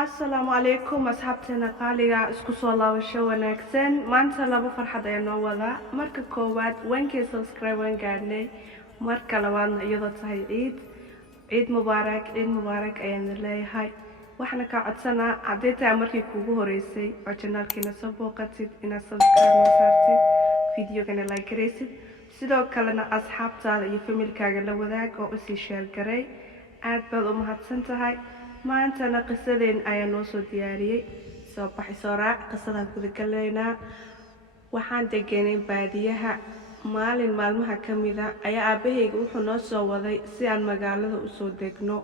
Asalaamu calaykum asxaabteena qaaliga isku soo laabasho wanaagsan maanta laba farxad ayaa noo wada marka koowaad 1k subscribe waan gaadhnay marka labaadna iyadoo tahay ciid mubaarak ayaan leeyahay waxaan ka codsanaa haddii tahay markii kuugu horeysay oo channelkeena soo booqatid inaad subscribe noo saartid videogana like garaysid sidoo kalena asxaabtaada iyo familkaaga la wadaag oo usii share garay aad baad u mahadsan tahay maantana qisadeen ayaa noo soo diyaariyay soo baxay soo raac qisadan guda galeynaa waxaan deganay baadiyaha maalin maalmaha kamida ayaa aabahayga wuxuu noo soo waday si aan magaalada u soo degno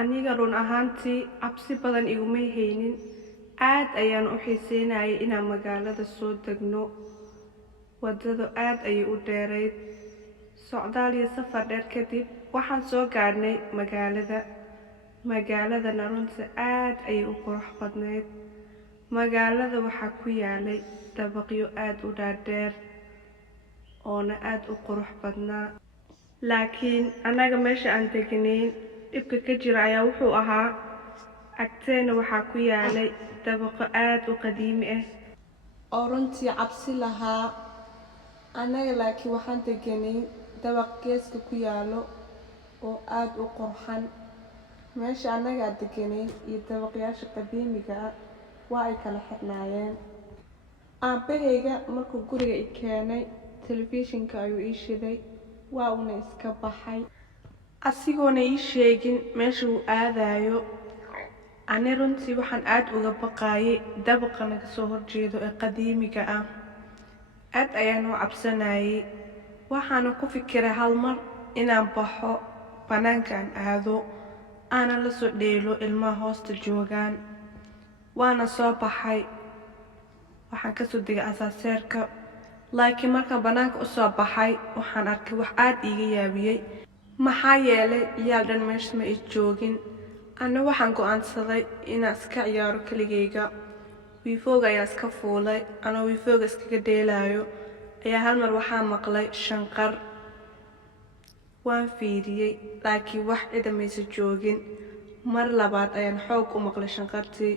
aniga run ahaantii cabsi badan iguma haynin aad ayaan u xiiseynayay inaan magaalada soo degno wadadu aad ayay u dheerayd socdaal iyo safar dheer kadib waxaan soo gaadhnay magaaladana runta aad ayay u qurux badneyd magaalada waxaa ku yaalay dabaqyo aad u dhaadheer oona aad u qurux badnaa laakiin anaga meesha aan deganayn dhibka ka jira ayaa wuxuu ahaa agteena waxaa ku yaalay dabaqo aad u qadiimi ah oo runtii cabsi lahaa anaga laakiin waxaan deganay dabaq geeska ku yaalo oo aad u qurxan meesha anaga deganay iyo dabaqyaasha qadiimiga ah waa ay kala xirnaayeen aabahayga markuu guriga i keenay telefishinka ayuu ii shiday waa uuna iska baxay asigoona ii sheegin meesha uu aadayo ani runtii waxaan aad uga baqaayay dabaqa naga soo horjeedo ee qadiimiga ah aad ayaan u cabsanayay waxaana ku fikiray hal mar inaan baxo banaankaan aado aana la soo dheelo ilmaha hoosta joogaan waana soo baxay waxaan kasoo degay asaaseerka laakiin markaan banaanka u soo baxay waxaan arkay wax aad iiga yaabiyey maxaa yeelay iyaal dhan meesha ma is joogin ana waxaan go'aansaday inaan iska ciyaaro keligayga wiifooga ayaa iska fuulay anoo wiifooga iskaga dheelaayo ayaa hal mar waxaa maqlay shanqar waan fiiriyey laakiin wax cida maysa joogin mar labaad ayaan xoog u maqlay shanqartii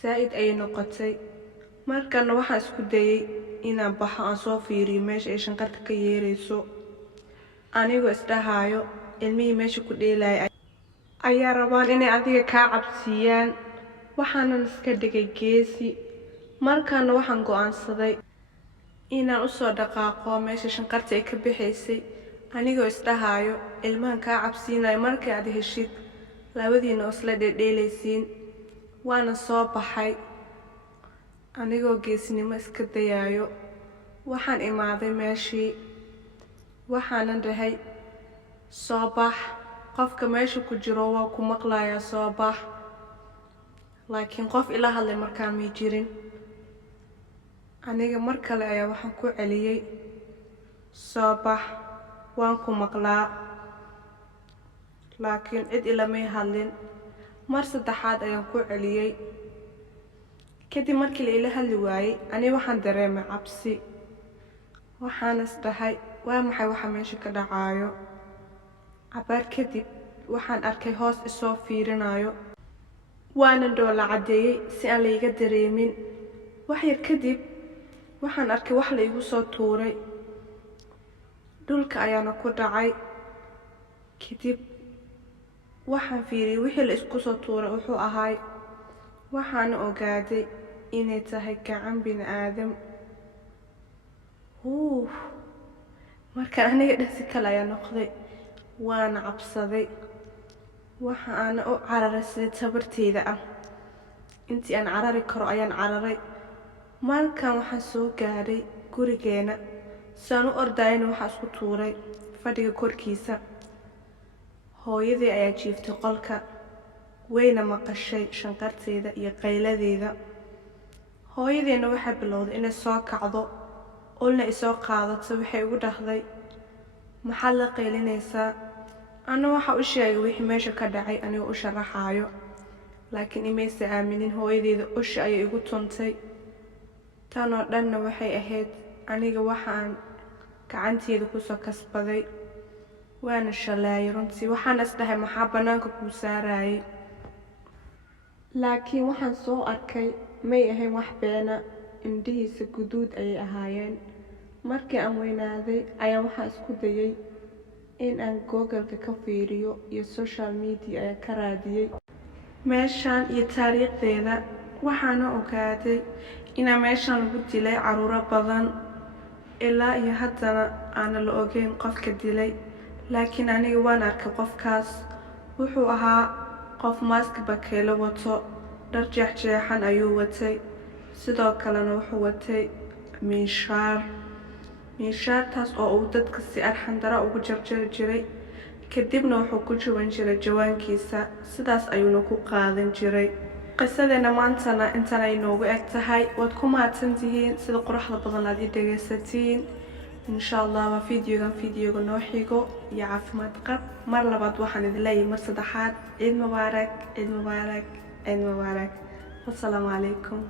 saa'id ayay noqotay markana waxaan isku dayay inaan baxo aan soo fiiriyo meesha ay shanqarta ka yeerayso anigoo isdhahaayo ilmihii meesha ku dheelaya ayaa rabaan inay adiga kaa cabsiiyaan waxaanan iska dhigay geesi markana waxaan go'aansaday inaan usoo dhaqaaqo meesha shanqarta ay ka bixaysay anigoo isdhahaayo ilmahan kaa cabsiinayo markii aad heshid labadiina oo isla dheelaysiin waana soo baxay anigoo geesnimo iska dayaayo waxaan imaaday meeshii waxaanan dhahay soo bax qofka meesha ku jiro waa ku maqlayaa soo bax laakiin qof ila hadlay markaa may jirin aniga mar kale ayaa waxaan ku celiyey soo bax waan ku maqlaa laakiin cid ilamay hadlin mar saddexaad ayaan ku celiyey kadib markii la ila hadli waayey aniga waxaan dareemay cabsi waxaana isdhahay waa maxay waxa meesha ka dhacaayo cabaar kadib waxaan arkay hoos isoo fiirinayo waana dhoola caddeeyey si aan layga dareemin wax yar kadib waxaan arkay wax la igu soo tuuray dhulka ayaana ku dhacay kadib waxaan fiiriyey wixii la isku soo tuuray wuxuu ahaay waxaana ogaaday inay tahay gacan bini aadam markaan aniga dhasi kale ayaa noqday waana cabsaday waxaana u cararay sida tabarteyda ah intii aan carari karo ayaan cararay markaan waxaan soo gaadhay gurigeena saan u ordayana waxaa isku tuuray fadhiga korkiisa hooyadii ayaa jiiftay qolka wayna maqashay shanqarteeda iyo qayladeeda hooyadeena waxay bilowday inay soo kacdo ulna isoo qaadato waxay ugu dhahday maxaad la qaylinaysaa ana waxa u sheegay wixii meesha ka dhacay anigoo u sharaxaayo laakiin imaysa aaminin hooyadeeda usha ayay igu tuntay tanoo dhanna waxay ahayd aniga waxaan gacanteeda kusoo kasbaday waana shalaayay runtii waxaan isdhahay maxaa banaanka kuu saarayay laakiin waxaan soo arkay may ahayn wax beena, indhihiisa guduud ayay ahaayeen. Markii aan weynaaday ayaan waxaan isku dayay in aan Google-ka ka fiiriyo iyo social media ayaan ka raadiyay meeshaan iyo taariikhdeeda. waxaana ogaaday in meeshaan lagu dilay caruuro badan ilaa iyo haddana aan la ogeyn qofka dilay. laakiin aniga waan arkay qofkaas. wuxuu ahaa qof mask bakeelo wato, dhar jeexjeexan ayuu watay, sidoo kalena wuxuu watay minshaartaas oo uu dadka si arxan dara ugu jarjari jiray, kadibna wuxuu ku juban jiray jawaankiisa, sidaas ayuuna ku qaadan jiray. qisadeena maantana intan ay noogu eg tahay. waad ku mahadsantihiin sida quruxda badan aad ii dhegaysatiin. insha allah waa fiidiyoga noo xigo iyo caafimaad qab. mar labaad waxaan idin leeyahay mar saddexaad ciid mubaarak. wassalaamu calaykum.